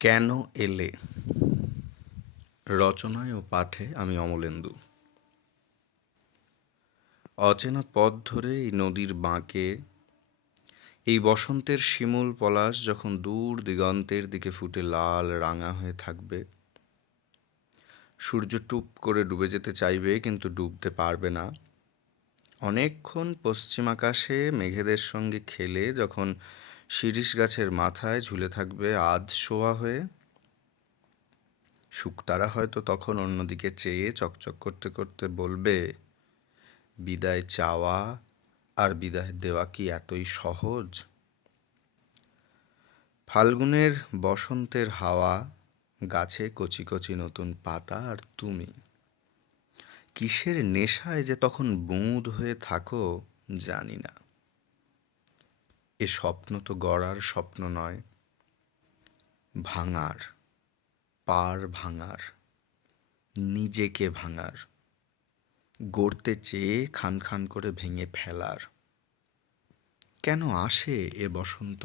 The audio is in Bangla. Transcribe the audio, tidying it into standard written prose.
কেন এলে? রচনায় ও পাঠে আমি অমলেন্দু। অচেনা পথ ধরে এই নদীর বাঁকে এই বসন্তের শিমুল পলাশ যখন দূর দিগন্তের দিকে ফুটে লাল রাঙা হয়ে থাকবে, সূর্য টুপ করে ডুবে যেতে চাইবে কিন্তু ডুবতে পারবে না। অনেকক্ষণ পশ্চিম আকাশে মেঘেদের সঙ্গে খেলে যখন শিরীষ গাছের মাথায় ঝুলে থাকবে আধশোয়া হয়ে, শুকতারা হয়তো তখন অন্যদিকে চেয়ে চকচক করতে করতে বলবে, বিদায় চাওয়া আর বিদায় দেওয়া কি এতই সহজ? ফাল্গুনের বসন্তের হাওয়া, গাছে কচি কচি নতুন পাতা, আর তুমি কিসের নেশায় যে তখন বুঁদ হয়ে থাকো জানি না। এ স্বপ্ন তো গড়ার স্বপ্ন নয়, ভাঙার, পার ভাঙার, নিজেকে ভাঙার, গড়তে চেয়ে খান খান করে ভেঙে ফেলার। কেন আসে এ বসন্ত?